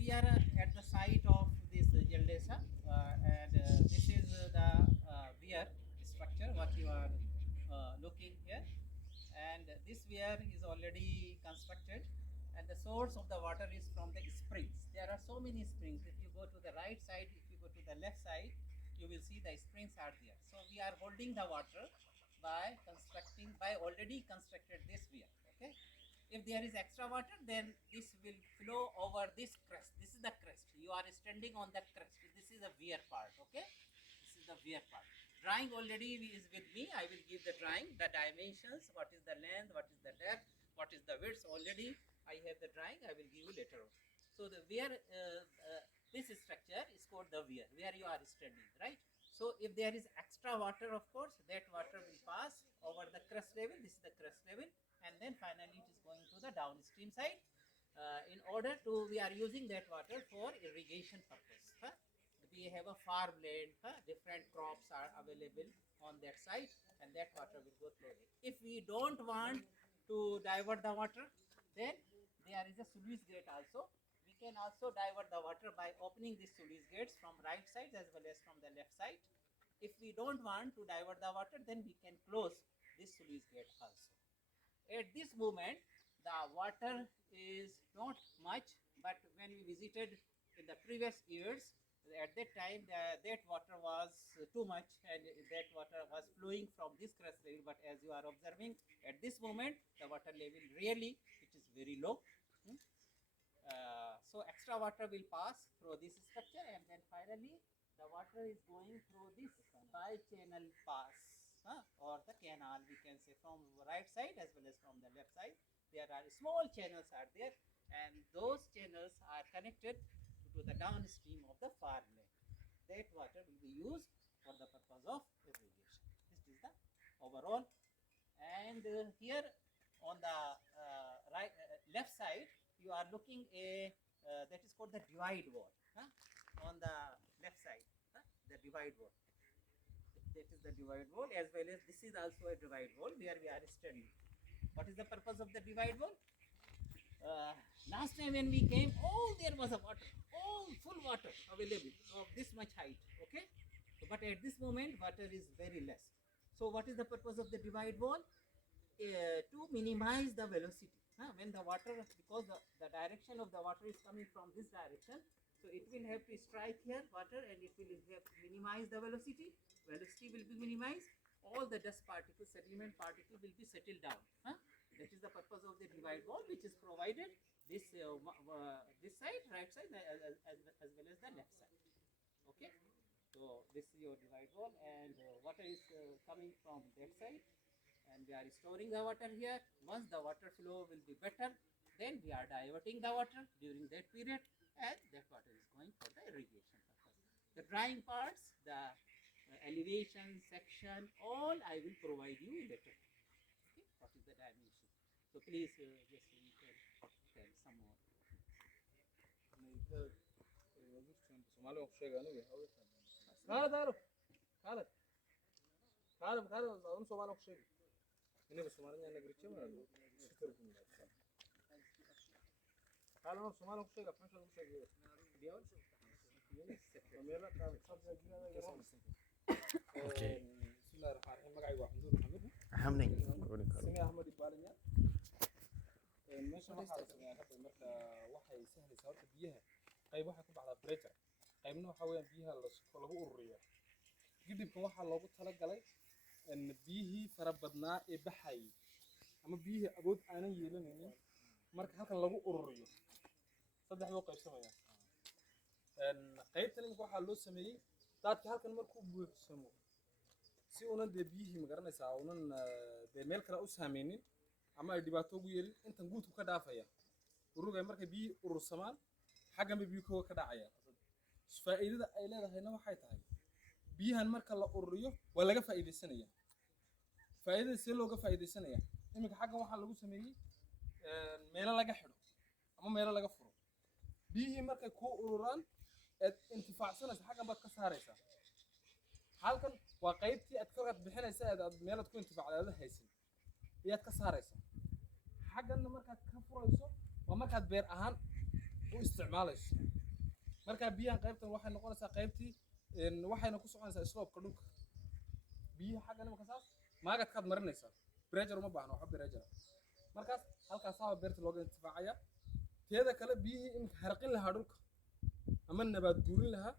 we are at the site of this Jeldesa, and this is the weir structure what you are looking here, and this weir is already constructed, and the source of the water is from the springs. There are so many springs. If you go to the right side, if you go to the left side, you will see the springs are there. So we are holding the water by already constructed this weir. Okay. If there is extra water, then this will flow over this crest. This is the crest. You are standing on the crest. This is the weir part. Okay. This is the weir part. Drawing already is with me. I will give the drawing, the dimensions, what is the length, what is the depth, what is the width. Already I have the drawing. I will give you later on. So the weir, this structure is called the weir, where you are standing, right? So if there is extra water, of course, that water will pass over the crest level. This is the crest level, and then finally it is going to the downstream side. In order to, we are using that water for irrigation purpose. Huh? We have a farmland, huh? Different crops are available on that side, and that water will go through it. If we don't want to divert the water, then there is a sluice gate also. We can also divert the water by opening these sluice gates from right side as well as from the left side. If we don't want to divert the water, then we can close this sluice gate also. At this moment, the water is not much, but when we visited in the previous years, at that time that water was too much, and that water was flowing from this crest level. But as you are observing, at this moment the water level really it is very low. So extra water will pass through this structure, and then finally the water is going through this bi-channel pass, or the canal, we can say, from right side as well as from the left side. There are small channels are there, and those channels are connected to the downstream of the farmland. That water will be used for the purpose of irrigation. This is the overall. And here on the left side, you are looking a that is called the divide wall. On the left side, the divide wall. That is the divide wall, as well as this is also a divide wall where we are studying. What is the purpose of the divide wall? Last time when we came, there was a water, all full water available of this much height. Okay, but at this moment water is very less. So what is the purpose of the divide wall? To minimize the velocity. When the water, because the direction of the water is coming from this direction, so it will have to strike here water, and it will have to minimize the velocity. Velocity will be minimized. All the dust particles, sediment particles will be settled down. That is the purpose of the divide wall, which is provided this this side, right side, as well as the left side. Okay, so this is your divide wall, and water is coming from that side, and we are storing the water here. Once the water flow will be better, then we are diverting the water during that period, and that water is going for the irrigation purpose. The drying parts, the elevation section, all I will provide you later. Okay, what is the dimension? So please just you can tell some more. Okay. meesha waxaa la sameeyaa hadda marka waxay sahlaysaa horta biyaha qayb waxay ku baxdaa pressure qaybna waxa weeyaan biyaha lagu ururiyo gidibka waxaa loogu talagalay in biyihii fara badnaa ee baxay ama biyihii awood aanan yeelanaynin marka halkan lagu ururiyo saddex loo qaybsamaya qaybtan imika waxaa loo sameeyey daadka halkan markuu buuxsamo si unan dee biyihii magaranaysaa unan dee meel kale u saameynin ama ay dhibaato ugu yeelin intan guudku ka dhaafaya ururga markay biyi urursamaan xagganba biyuhu ka dhacaya faa'iidada ay leedahayna waxay tahay biyahan marka la ururiyo waa laga faa'iideysanaya faa'iidada si looga faa'iideysanaya imika xaggan waxaa lagu sameeyey meelo laga xidho ama meelo laga furo biyihii markay ku ururaan aad intifaacsanaysa xaggan baad ka saaraysaa halkan waa qaybtii aad ka bixinaysa aad meelaad ku intifaacdaada haysan ayaad ka saaraysaa xagganna markaad ka furayso waa markaad beer ahaan u isticmaalayso markaa biyahan qaybtan waxay noqonaysaa qaybtii waxayna ku soconaysaa sloopka dhulka biyaha xagga nimanka saas maagadkaad marinaysaa pressure uma baahna waxba pressure markaas halkaas haba beerta looga intifaacaya teeda kale biyihii in harqin lahaa dhulka ama nabaad guurin lahaa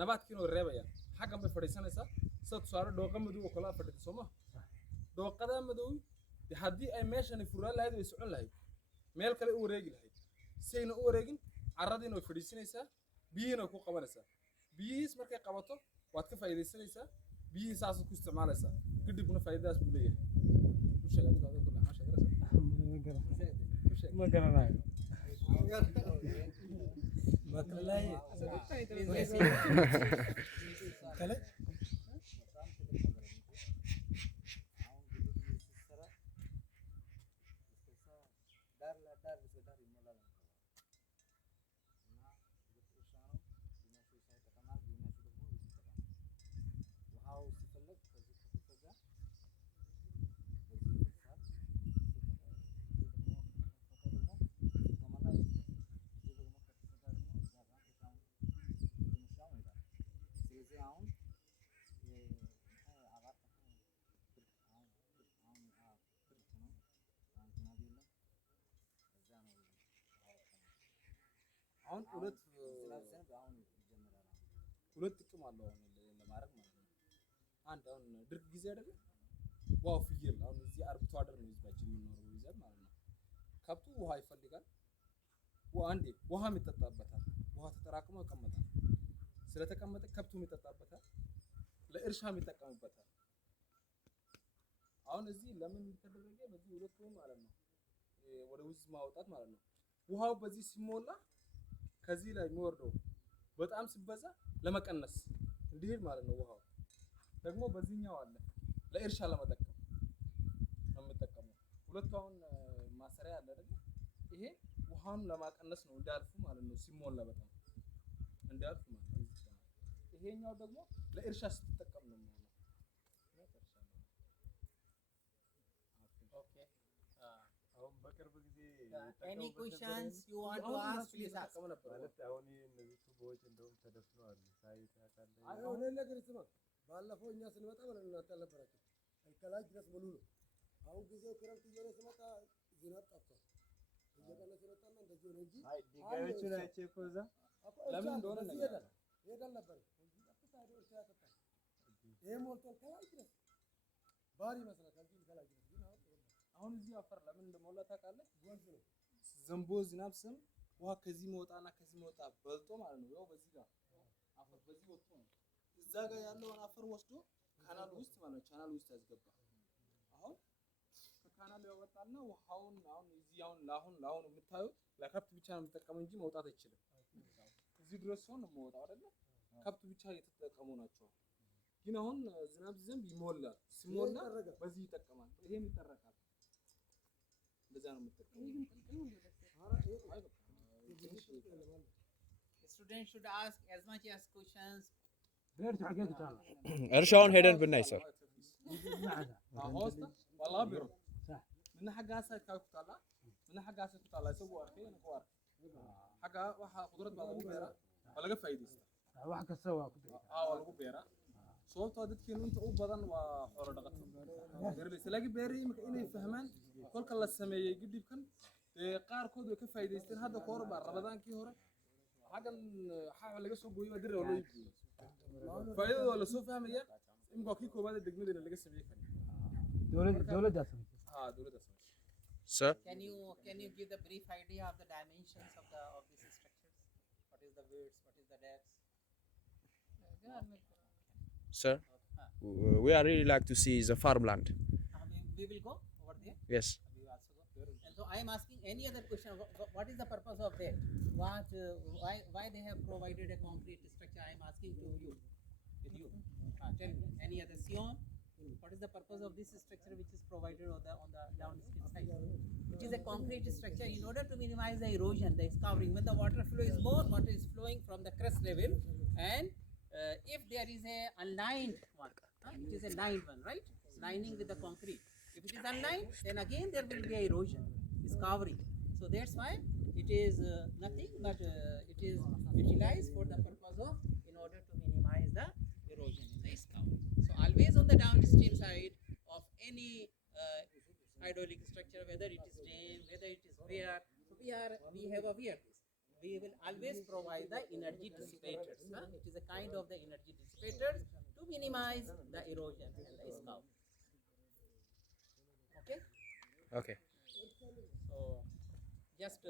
nabaadkiina way reebayaan xaggan bay fadhiisanaysaa sida tusaale dhooqa madow oo kale a fadhida soo maha dhooqadaa madow haddii ay meeshani furaan lahayd way socon lahayd meel kale u wareegi lahayd sayna u wareegin carradiina way fadhiisanaysaa biyihiina way ku qabanaysaa biyihiis markay qabato waad ka faa'iidaysanaysaa biyihii saasaad ku isticmaalaysaa kadibna faa'iidadaas buu leeyahay u sheeg adiga adiga kule maxaa sheegaraysaa ma garanayo kale አሁን ሁለት ጥቅም አለው ለማድረግ ማለት ነው። አንድ አሁን ድርቅ ጊዜ አይደለም ዋው ፍየል አሁን እዚህ አርብቶ አደር ነው ህዝባችን የሚኖረው ይዘን ማለት ነው። ከብቱ ውሃ ይፈልጋል። አንዴ ውሃም ይጠጣበታል። ውሃ ተጠራቅሞ ይቀመጣል። ስለተቀመጠ ከብቱም ይጠጣበታል፣ ለእርሻም ይጠቀምበታል። አሁን እዚህ ለምን ተደረገ? በዚህ ሁለቱ ማለት ነው ወደ ውስጥ ማውጣት ማለት ነው። ውሃው በዚህ ሲሞላ ከዚህ ላይ የሚወርደው በጣም ሲበዛ ለመቀነስ እንዲሄድ ማለት ነው። ውሃው ደግሞ በዚህኛው አለ ለእርሻ ለመጠቀም ነው የምጠቀመው። ሁለቱ አሁን ማሰሪያ አለ አይደል? ይሄ ውሃውን ለማቀነስ ነው እንዳልፉ ማለት ነው። ሲሞላ በጣም እንዳልፉ ማለት ነው። ይሄኛው ደግሞ ለእርሻ ስትጠቀም ነው የሚሆነው። አሁን በቅርብ ጊዜ any questions you want to ask please ask ማለት አሁን እነዚህ ቱቦዎች እንደውም ተደፍነዋል ሳይታካለ አሁን ነገር ስማ ባለፈው እኛ ስንመጣ ማለት ነው እናንተ አልነበራችሁ ከላይ ድረስ ሙሉ ነው። አሁን ጊዜው ክረምት እየሆነ ሲመጣ ዝናብ ጠፍቷል። እየቀነሰ መጣና እንደዚህ ሆነ እንጂ አይ ድንጋዮቹን አይቼ እኮ እዛ ለምን እንደሆነ ነገር ይሄዳል ነበር እንጂ ጠፍታ ሄዶ እርሻ ያጠጣል። ይሄ ሞልቷል ከላይ ድረስ ባሪ መስራት ከዚህ ከላይ ድረስ ግን አሁን እዚህ አፈር ለምን እንደሞላ ታውቃለህ? ወንዝ ነው ዘንቦ ዝናብ ስም ውሃ ከዚህ መውጣና ከዚህ መውጣ በልጦ ማለት ነው። ያው በዚህ ጋር አፈር በዚህ ወጥቶ ነው እዛ ጋር ያለውን አፈር ወስዶ ካናል ውስጥ ማለት ነው ቻናል ውስጥ ያስገባ። አሁን ከካናል ያወጣና ውሃውን አሁን እዚህ አሁን ለአሁን የምታዩት ለከብት ብቻ ነው የሚጠቀመው እንጂ መውጣት አይችልም። እዚህ ድረስ ሆነ ነው የሚወጣው አይደለ? ከብት ብቻ እየተጠቀሙ ናቸው። ግን አሁን ዝናብ ሲዘንብ ይሞላል። ሲሞላ በዚህ ይጠቀማል። ይሄም ይጠረቃል። እንደዛ ነው የምትጠቀመው። students should ask as much as questions እርሻውን ሄደን ብናይ ሰው هوستا والله بيرو من حاجه هسه كاكوتالا من حاجه هسه كوتالا سو واركي انا كوار حاجه waxa qudrad baa lagu beera waa laga faa'iideysta wax kasta waa ku beera waa lagu beera sababtoo dadkeenu inta u badan waa xoolo dhaqato beeraleyda laga beeray imika inay fahmaan kolka la sameeyay gidibkan qaarkood way ka faa'iideysteen hadda koor baa rabadaankii hore xagan waxa laga soo gooyay dir oo loo iibiyay faa'iidada waa la soo fahmaya imika kii koobaad degmadana laga sameeyay kan dawladda dawladda sir can you give the brief idea of the dimensions of these structures? What is the width, what is the depth? sir we are really like to see the farmland. We will go over there. Yes. We will also go. And so I am asking any other question. What is the purpose of that? Why they have provided a concrete structure? I am asking to you. With you. Tell me. Any other Sion? What is the purpose of this structure which is provided on the downstream side? It is a concrete structure in order to minimize the erosion, the covering. When the water flow is more, water is flowing from the crest level, and if there is a aligned one, it is a lined one, right? Lining with the concrete. If it is unlined, then again there will be erosion. It's covering. So that's why it is nothing but it is utilized for the purpose of in order to minimize the erosion in the scout. So always on the downstream side of any hydraulic structure, whether it is dam, whether it is weir, so we have a weir this. We will always provide the energy dissipators. It is a kind of the energy dissipators to minimize the erosion and the scout. Okay. Okay. So just